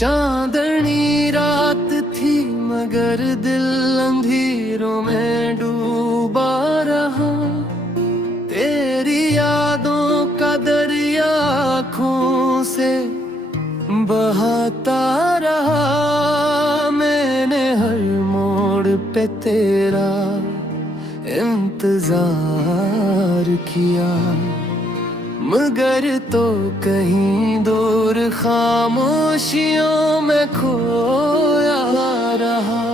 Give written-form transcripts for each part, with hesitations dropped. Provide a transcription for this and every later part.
चांदनी रात थी मगर दिल अंधेरों में डूबा रहा। तेरी यादों का दरिया आँखों से बहाता रहा। मैंने हर मोड़ पे तेरा इंतजार किया, मगर तो कहीं दूर खामोशियों में खोया रहा।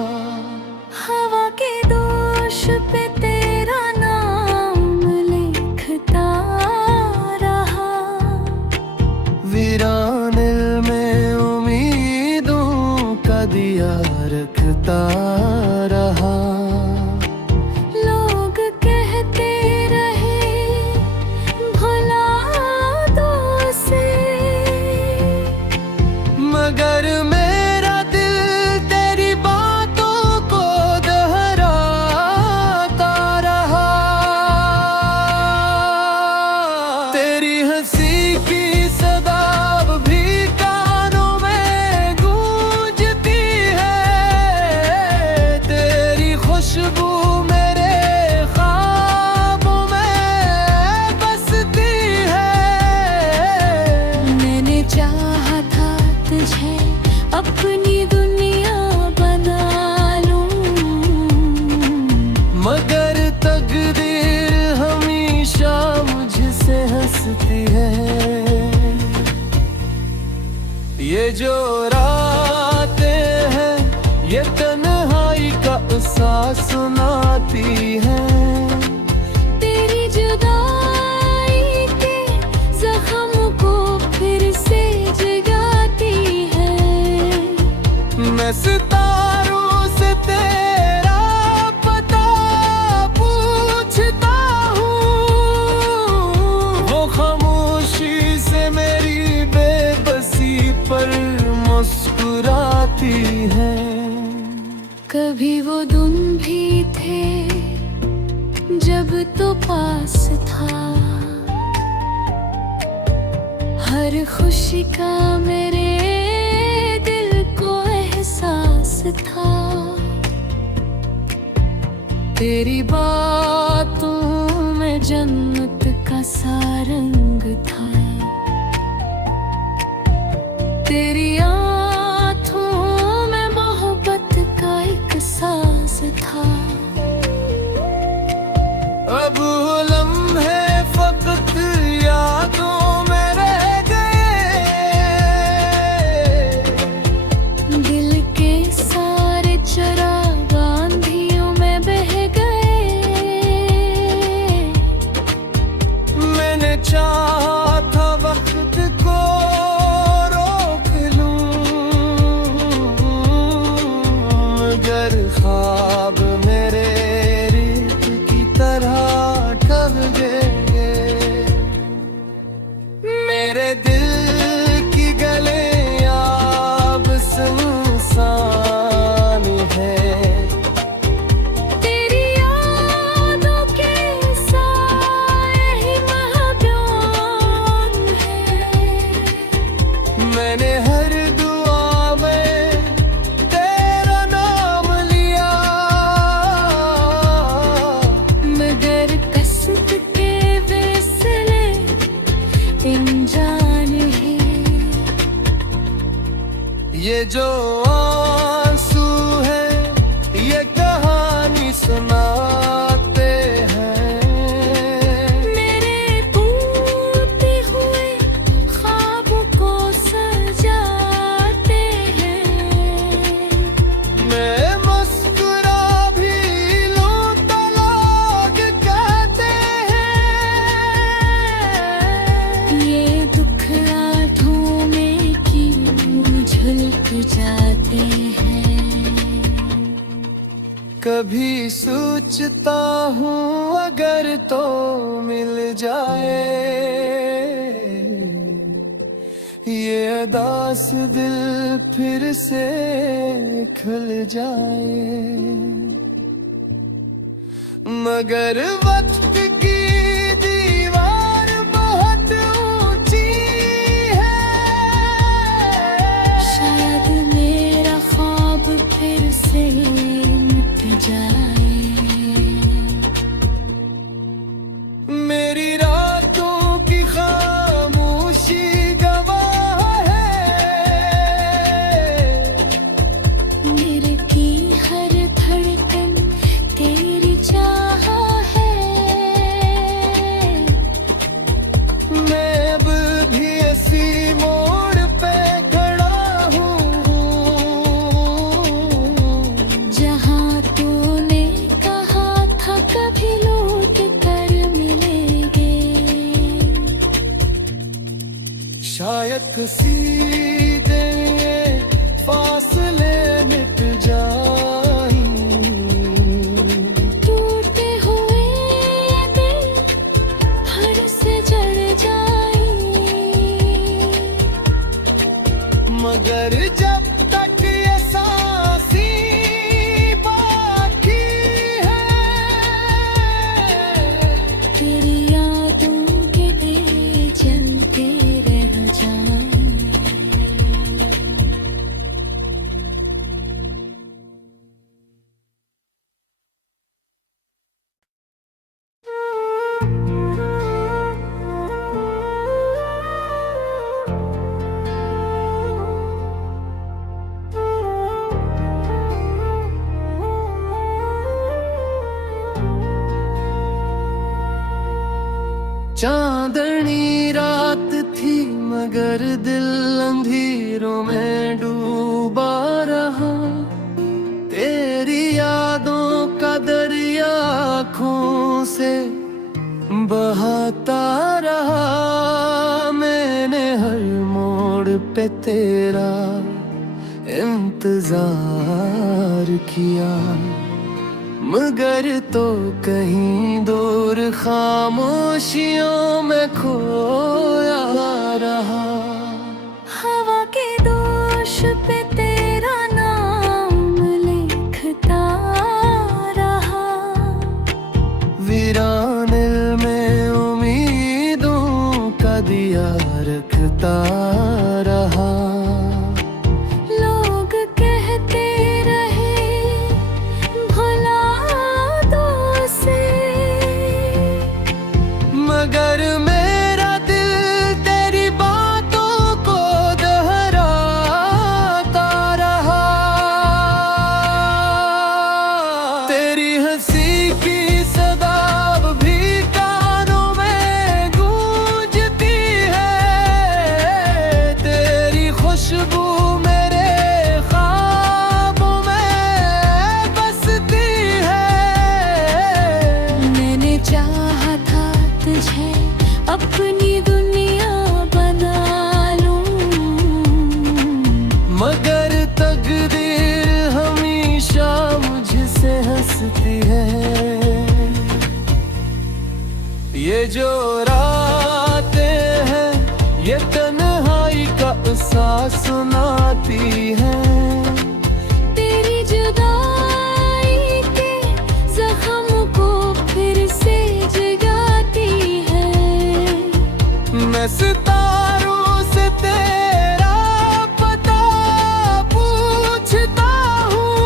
हवा के दोष पे तेरा नाम लिखता रहा। वीराने में उम्मीदों का दिया रखता रहा। मगर मेरा दिल तेरी बातों को दोहराता रहा। तेरी हंसी की सदा भी कानों में गूंजती है। तेरी खुशबू मेरे ख्वाबों में बसती है। मैंने चाहा था तुझे अपनी दुनिया बना लूं, मगर तकदीर हमेशा मुझसे हंसती है। ये जो रातें हैं ये तन्हाई का एहसास सुनाती हैं। तेरी जुदाई के जख्म को फिर से जगाती है। मैं सितारों से तेरा पता पूछता हूँ, वो खामोशी से मेरी बेबसी पर मुस्कुराती है। कभी वो दिन भी थे जब तो पास था, हर खुशी का मेरे था। तेरी बातों में जन्नत का सा रंग था। तेरी आँखों में मोहब्बत का एक साज था। अब लम्हे फकत यादों में रह चाहा था वक्त को रोक लूं, मगर ख्वाब मेरे रेत की तरह ढह गए। मेरे दिल की गलियां अब सुनसान है। मैंने हर दुआ में तेरा नाम लिया, मगर कसक के वैसले अनजान है। ये जो आंसू है ये कहानी सुनाते हैं। मेरे टूटे हुए ख्वाबों को सजाते हैं। मैं मुस्कुरा भी लूं तो लोग कहते हैं। ये दुख आँखों में क्यों झलक जाते हैं। कभी सोचता हूँ अगर तो मिल जाए ये अदास दिल फिर से खुल जाए, मगर वक्त की दीवार बहुत ऊंची है। शायद किसी मोड़ पे खड़ा हूँ, जहाँ तूने कहा था कभी लौट कर मिलेंगे, शायद किसी दिन ये फासले मिट जाएं। टूटे हुए दिल हर से जड़ जाए, मगर जब तक ये सांसी बाकी है, तेरी यादों के लिए जलते रह जाए। चांदनी रात थी मगर दिल अंधेरों में डूबा रहा, तेरी यादों का दरिया आँखों से बहाता रहा। मैंने हर मोड़ पे तेरा इंतजार किया, मगर तो कहीं दूर खामोशियों में खोया रहा। हवा के दोष पे तेरा नाम लिखता रहा, वीराने में उम्मीदों का दिया रखता रहा। लोग कहते रहे भुला दो उसे, मगर मेरा दिल तेरी बातों को दोहराता रहा। तेरी हंसी की सदा भी कानों में गूंजती है, तेरी खुशबू मेरे ख्वाबों में बसती है। मैंने चाहा था तुझे अपनी दुनिया बना लूं, मगर तकदीर हमेशा मुझसे हंसती है। ये जो रातें हैं ये तन्हाई का एहसास सुनाती हैं। तेरी जुदाई के जख्म को फिर से जगाती है। मैं सितारों से तेरा पता पूछता हूँ,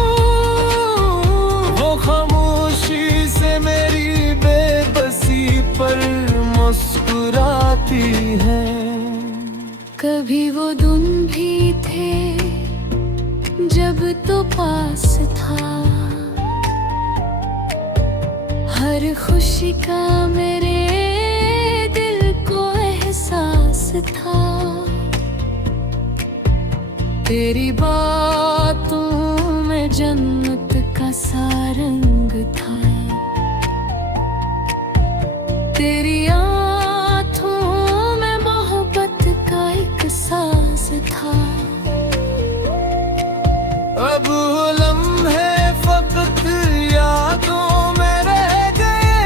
वो खामोशी से मेरी बेबसी पर मुस्कुराती है। कभी वो दिन भी थे जब तो पास था, हर खुशी का मेरे दिल को एहसास था। तेरी बातों में जन्नत का सा रंग था, तेरी आँखों में मोहब्बत का एक साज था। अब वो लम्हे फकत यादों में रह गए,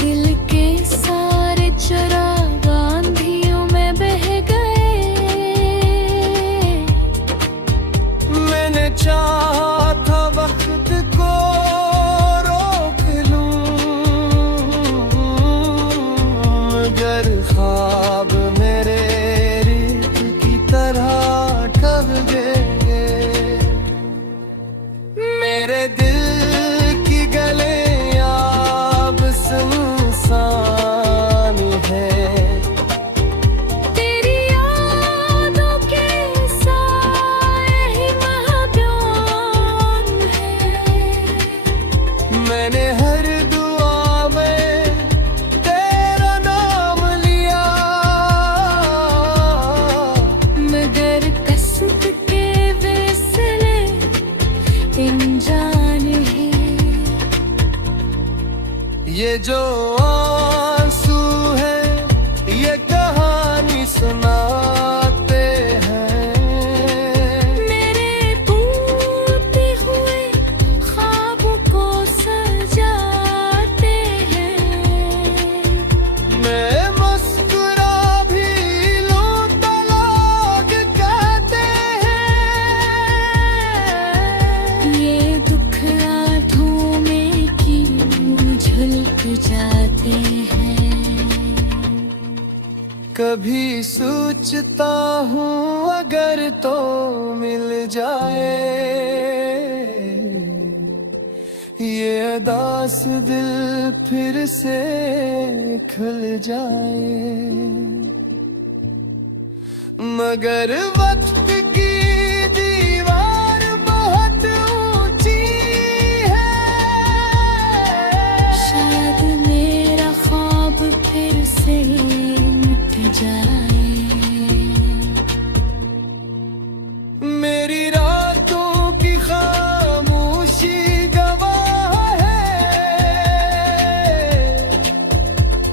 दिल के सारे चिराग आंधियों में बह गए। मैंने चाहा था वक्त को रोक लूं, मगर ख्वाब में कभी सोचता हूँ अगर तो मिल जाए ये अदास दिल फिर से खुल जाए, मगर वक्त की दीवार बहुत ऊंची है। शायद मेरा ख्वाब फिर से मिट जाए। मेरी रातों की खामोशी गवाह है,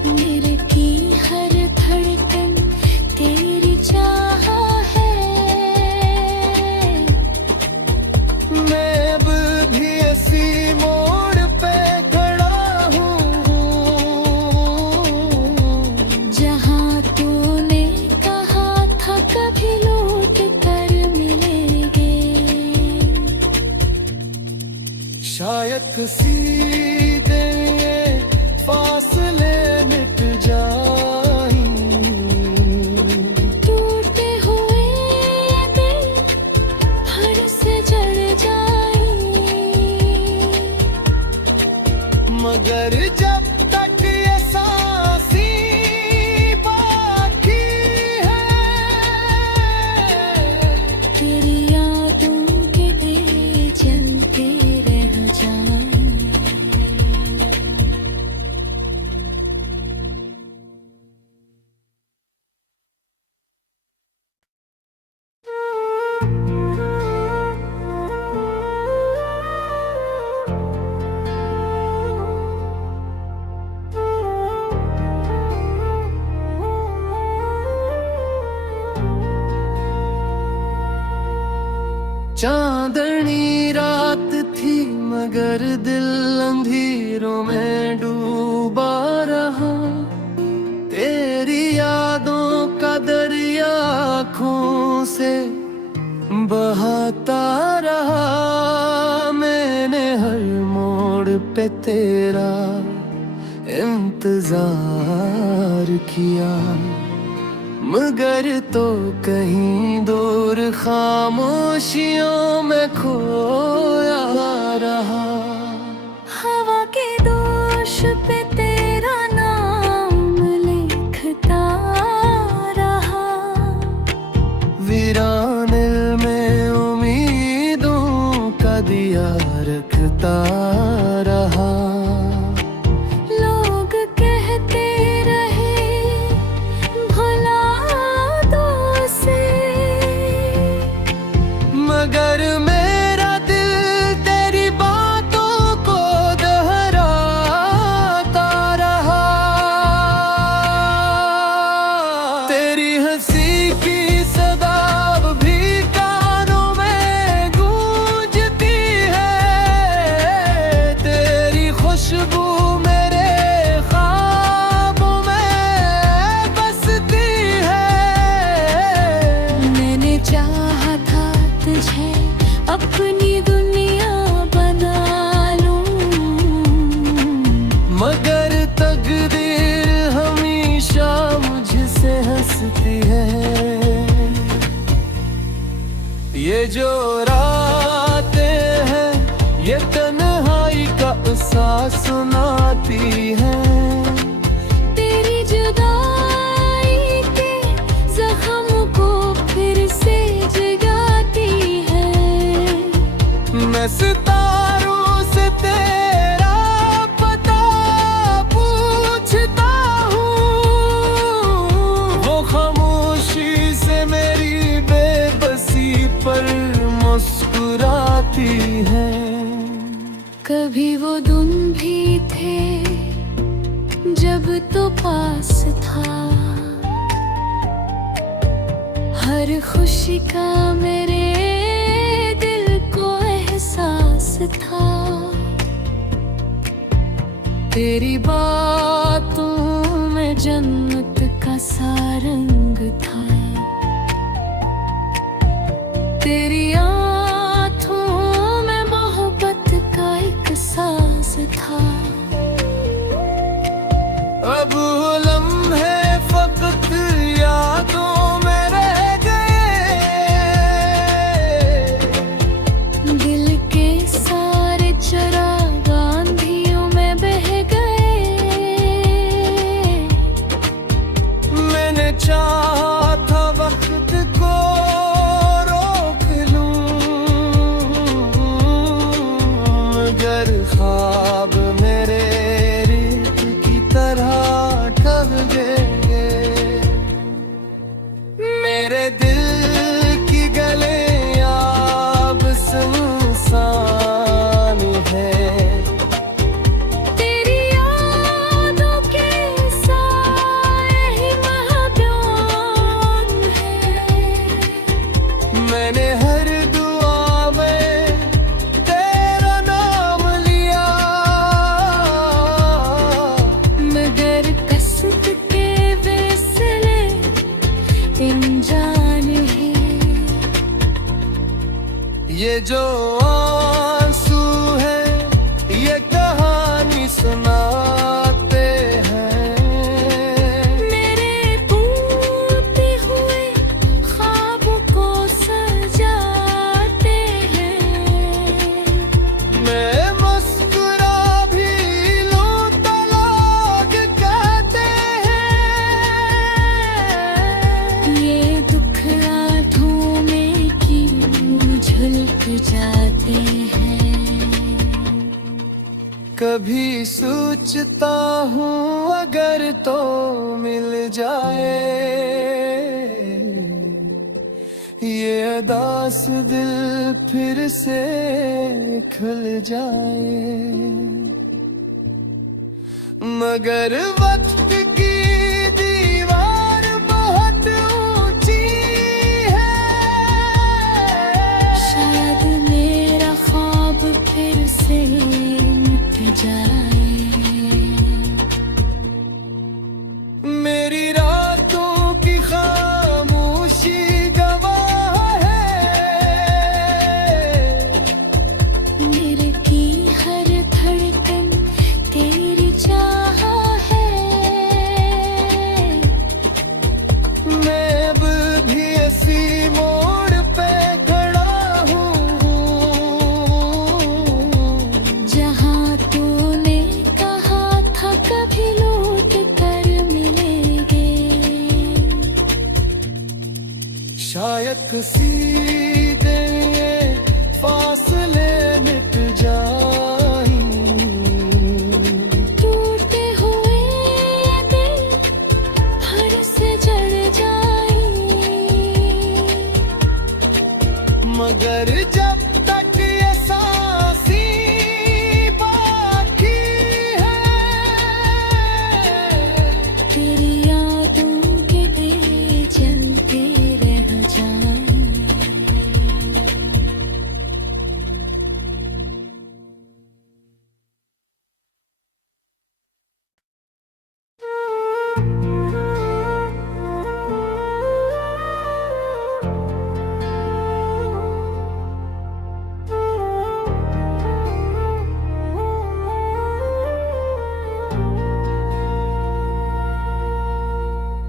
मेरे की हर धड़कन तेरी चाह है। मैं अब भी इसी मोड़ पे खड़ा हूँ जहाँ तूने कहा था कभी लौट कर मिलेंगे। शायद किसी दिन ये फासले मिट जाएं, टूटे हुए दिल फिर से जल जाए, मगर जब तक ये सांसी बाकी है, तेरी यादों के दिए जलते रह जाए। चांदनी रात थी मगर दिल अंधेरों में डूबा रहा, तेरी यादों का दरिया आँखों से बहाता रहा। मैंने हर मोड़ पे तेरा इंतजार किया, मगर तो कहीं दूर खामोशियों में खोया रहा। हवा के दोष पे तेरा नाम लिखता रहा, वीरान में उम्मीदों का दिया रखता रहा। लोग कहते रहे भुला दो उसे, मगर मेरा दिल तेरी बातों को दोहराता रहा। तेरी हंसी की सदा भी कानों में गूंजती है, तेरी खुशबू मेरे ख्वाबों में बसती है। मैंने चाहा था तुझे अपनी दुनिया बना लूं, मगर तकदीर हमेशा मुझसे हंसती है। ये जो रातें हैं ये तन्हाई का एहसास सुनाती हैं, तेरी जुदाई के जख्म को फिर से जगाती है। मैं सितारों से तेरा पता पूछता हूँ, वो खामोशी से मेरी बेबसी पर मुस्कुराती है। कभी वो दिन भी थे जब तो पास था, हर खुशी का मेरे दिल को एहसास था। तेरी बातों में जन्नत का सा रंग था, तेरी आँखों में मोहब्बत का एक साज था। अब लम्हे फकत चाहा था वक्त को रोक लूं, मगर ख्वाब मेरे रेत की तरह ढह गए। मेरे दिल की गले अब सुनसान है। तेरी यादों के साए ही महब्यान है। मैंने हर दुआ में तेरा नाम लिया, मगर कसक के वैसले अनजान है। ये जो आंसू है ये कहानी सुनाते हैं। मेरे टूटे हुए ख्वाबों को सजाते हैं। मैं मुस्कुरा भी लूं तो लोग कहते हैं। ये दुख आंखों में क्यों झलक जाते हैं। कभी सोचता हूँ अगर तो मिल जाए ये अदास दिल फिर से खुल जाए, मगर वक्त की दीवार बहुत ऊंची है। शायद मेरा ख्वाब फिर से मिट जाए। मेरी रातों की खामोशी गवाह है। मेरे की हर धड़कन तेरी चाह है। मैं अब भी इसी मोड़ पे खड़ा हूँ जहाँ तूने कहा था कभी लौट कर मिलेंगे। शायद किसी दिन ये फासले मिट जाएं। टूटे हुए दिल हर से जल जाए। मगर जब तक ये सांसी बाकी है, तेरी यादों के दिए जलते रह जाए।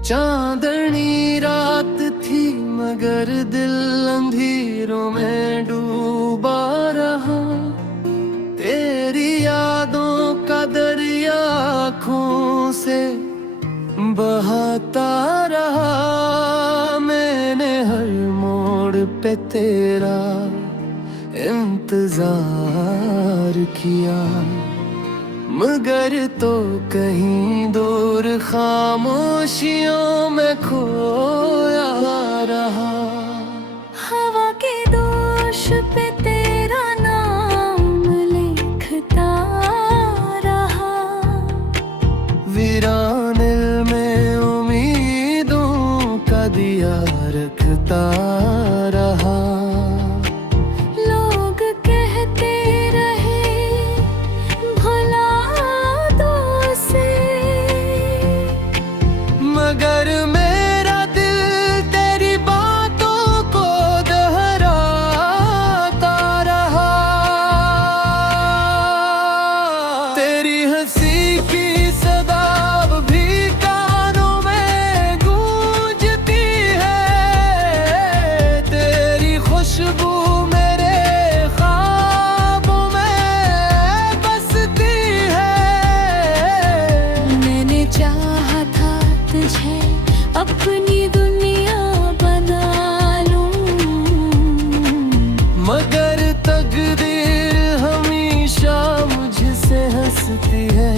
चांदनी रात थी मगर दिल अंधेरों में डूबा रहा। तेरी यादों का दरिया आँखों से बहाता रहा। मैंने हर मोड़ पे तेरा इंतजार किया, मगर तो कहीं दूर खामोशियों में खोया रहा। हवा के दोष पे तेरा नाम लिखता रहा। वीराने में उम्मीदों का दिया रखता रहा। लोग कहते रहे भुला दो उसे, मगर मेरा दिल तेरी बातों को दोहराता रहा। तेरी हंसी की सदा अब भी कानों में गूंजती है। तेरी खुशबू मेरे ख्वाबों में बसती है। मैंने चाहा था तुझे अपनी दुनिया बना लूं, मगर तकदीर हमेशा मुझसे हंसती है।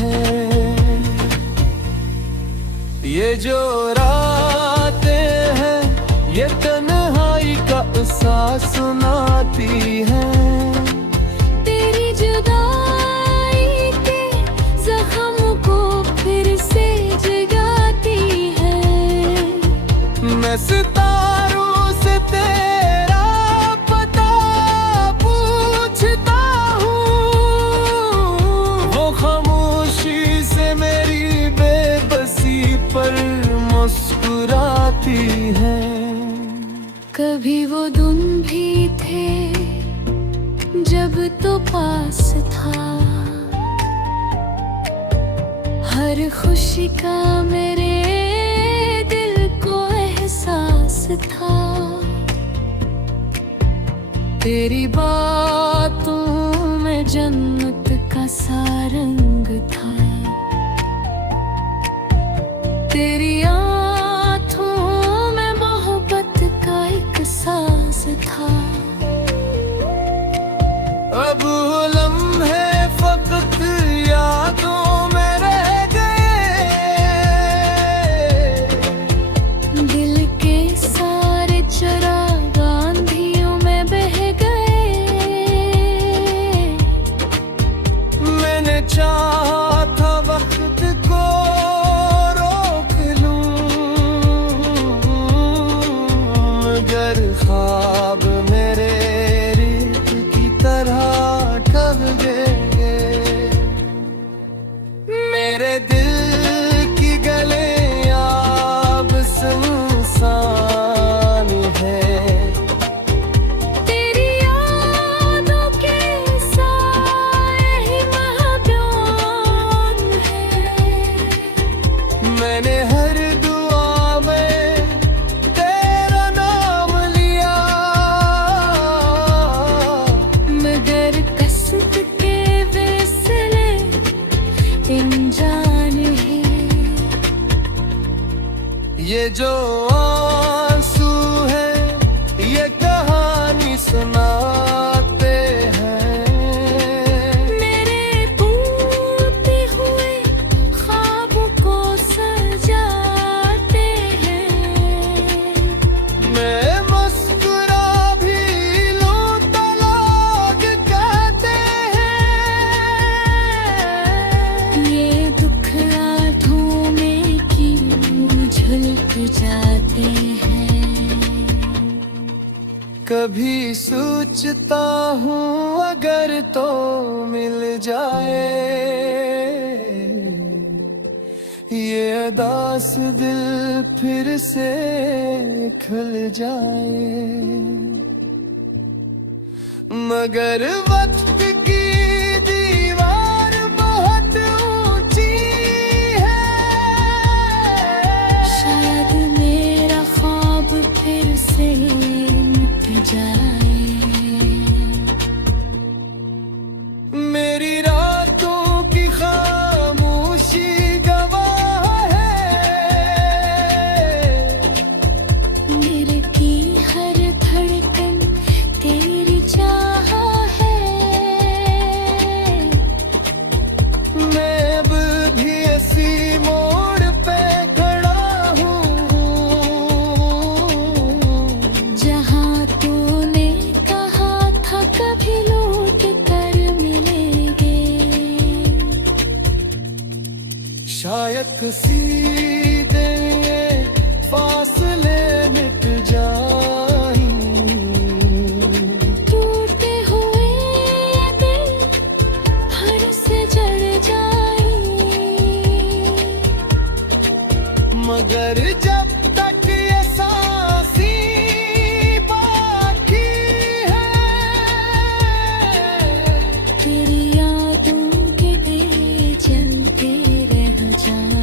ये जो रातें हैं ये तन्हाई का एहसास सुनाती हैं। तेरी जुदाई के जख्म को फिर से जगाती है। मैं सितारों से तेरा पता पूछता हूँ, वो खामोशी से मेरी बेबसी पर मुस्कुराती है। कभी वो दिन भी थे जब तो पास था, हर खुशी का मेरे दिल को एहसास था। तेरी बातों में जन्नत का सा रंग था, तेरी आँखों में मोहब्बत का एक सांस था। अब वो लम्हे फकत यादों में रह गए, दिल के सारे चिराग आंधियों में बह गए। मैंने चाहा था वक्त को रोक लूं, मगर ख्वाब मेरे रेत की तरह ढह गए। मेरे दिल की गलियां अब सुनसान है। तेरी यादों के साए ही महबूब है। मैंने हर दुआ में तेरा नाम लिया, मगर कसक के वैसले अनजान है। ये जो आंसू है ये कहानी सुनाते हैं। मेरे टूटे हुए ख्वाबों को सजाते हैं। मैं मुस्कुरा भी लूं तो लोग कहते हैं। ये दुख आंखों में क्यों झुलक जाते हैं। कभी सोचता हूँ अगर तो मिल जाए ये अदास दिल फिर से खुल जाए, मगर वक्त की दीवार बहुत ऊंची है। शायद मेरा ख्वाब फिर से मिट जाए। मेरी रातों की खामोशी गवाह है, मेरे की हर धड़कन तेरी चाह है। मैं अब भी इसी मोड़ पे खड़ा हूँ, जहाँ तूने कहा था कभी लौट कर मिलेंगे। शायद किसी दिन ये फासले मिट जाएं। टूटे हुए दिल हर से जड़ जाए, मगर जब तक ये सांसी बाकी है, तेरी यादों के दिल जलते रह जाए।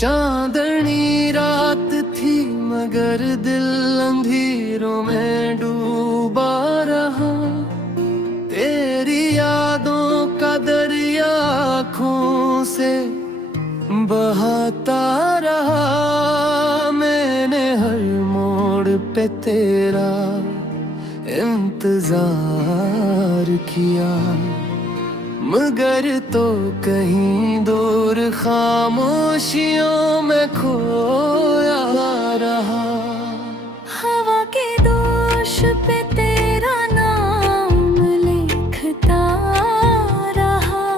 चांदनी रात थी मगर दिल अंधेरों में डूबा रहा। तेरी यादों का दरिया आँखों से बहाता रहा। मैंने हर मोड़ पे तेरा इंतजार किया, मगर तो कहीं दूर खामोशियों में खोया रहा। हवा के दोष पे तेरा नाम लिखता रहा।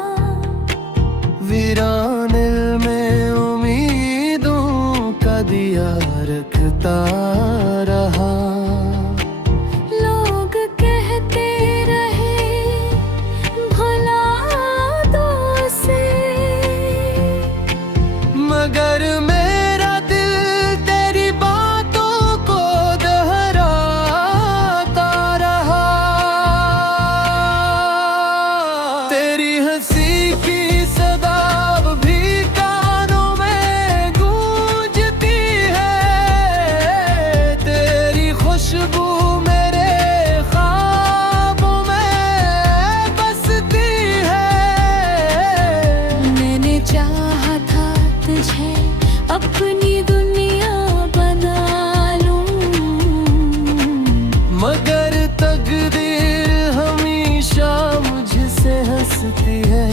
वीराने में उम्मीदों का दिया रखता रहा। लोग कहते रहे भुला दो उसे, मगर मेरा दिल तेरी बातों को दोहराता रहा। तेरी हंसी की सदा भी कानों में गूंजती है। तेरी खुशबू मेरे ख्वाबों में बसती है। मैंने चाहा था तुझे अपनी दुनिया बना लूं, मगर तकदीर हमेशा मुझसे हंसती है।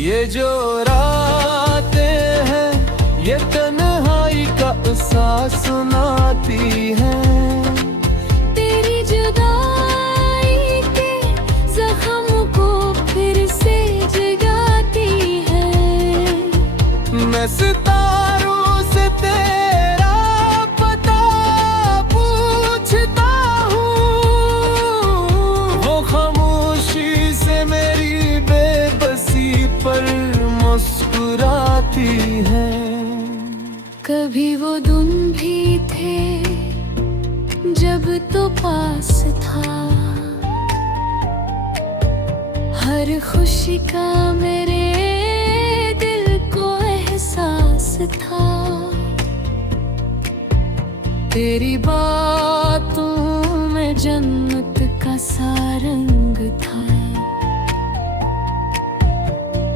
ये जो रातें हैं ये तन्हाई का एहसास सुनाती हैं। तेरी जुदाई के जख्म को फिर से जगाती है। मैं सितारों से तेरा पता पूछता हूँ, वो खामोशी से मेरी बेबसी पर मुस्कुराती है। कभी वो दिन भी थे जब तो पास था, हर खुशी का मेरे दिल को एहसास था। तेरी बातों में जन्नत का सा रंग था।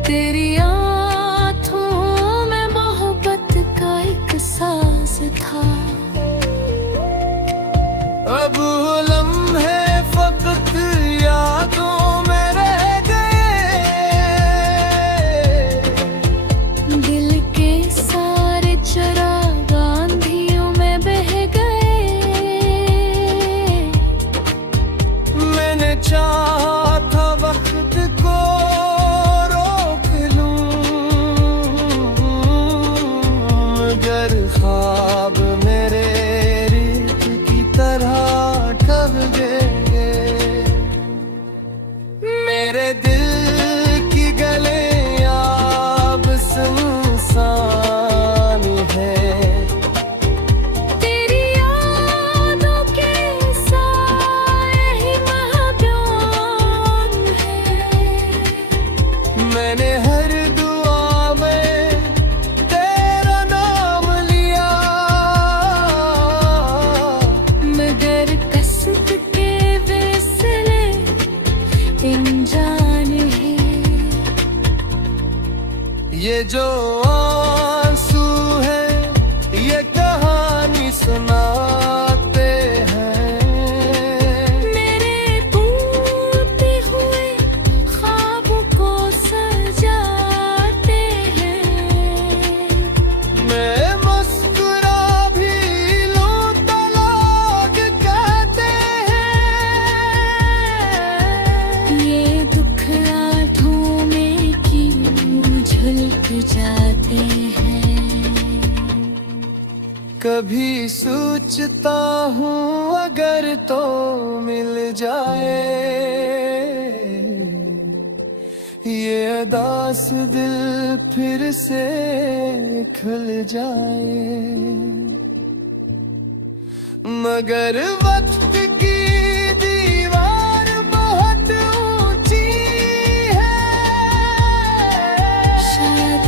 तेरी आँखों में मोहब्बत का एक साज था। अब लम्हे फकत यादों में रह गए। दिल के सारे चिराग आंधियों में बह गए। मैंने चाहा था वक्त को रोक लूं, मगर ख्वाब मेरे रेत की तरह ठग गए। मेरे दिल की गलियां अब सुनसान है। तेरी यादों के साए ही महबूब है। मैंने हर दुआ में तेरा नाम लिया, मगर कसक के वैसले अनजान है। ये जो आंसू है ये कहानी सुनाते हैं। मेरे टूटे हुए ख्वाबों को सजाते हैं। मैं मुस्कुरा भी लूं तो लोग कहते हैं। ये दुख आंखों में क्यों झुलक जाते हैं। कभी सोचता हूँ अगर तो मिल जाए ये अदास दिल फिर से खुल जाए। मगर वक्त की दीवार बहुत ऊंची है। शायद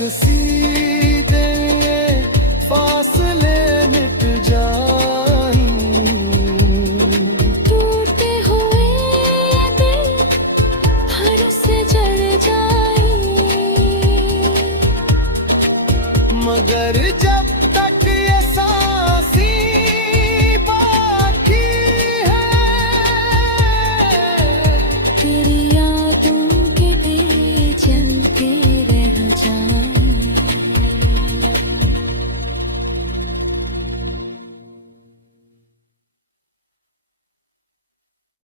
कसी